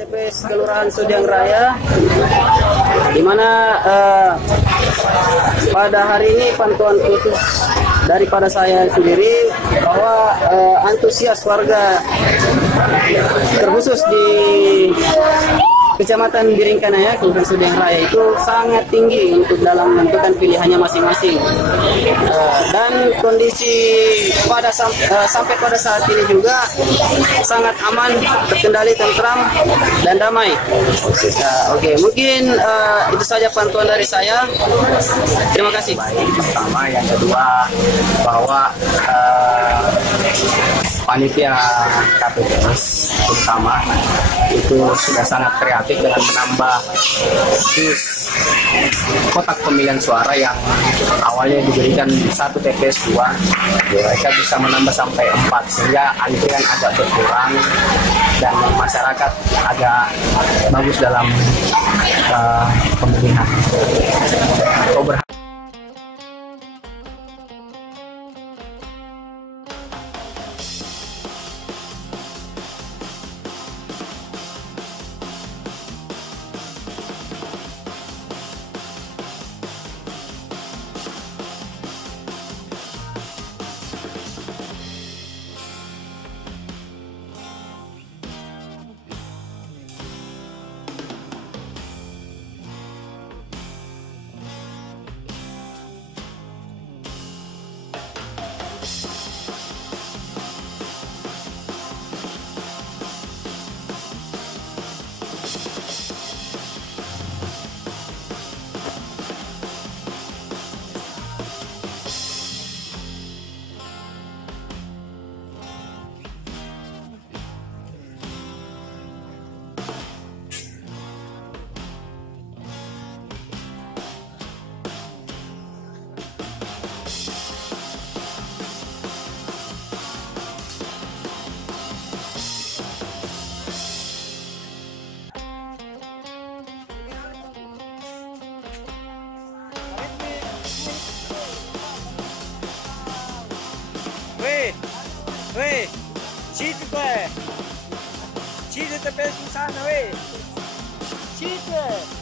TPS Kelurahan Sodiang Raya, di mana pada hari ini pantauan khusus daripada saya sendiri bahwa antusias warga terkhusus di Kecamatan Biringkanaya, Kelurahan Sodiang Raya itu sangat tinggi untuk dalam menentukan pilihannya masing-masing. Dan kondisi sampai pada saat ini juga sangat aman, terkendali, tentram, dan damai. Oke, mungkin itu saja pantauan dari saya. Terima kasih. Pertama, yang kedua bahwa panitia KPPS terutama itu sudah sangat kreatif dengan menambah dus kotak pemilihan suara yang awalnya diberikan 1 TPS 2, mereka bisa menambah sampai 4 sehingga antrian agak berkurang dan masyarakat agak bagus dalam pemilihan. Weh, situ TPS sana, weh. Situ.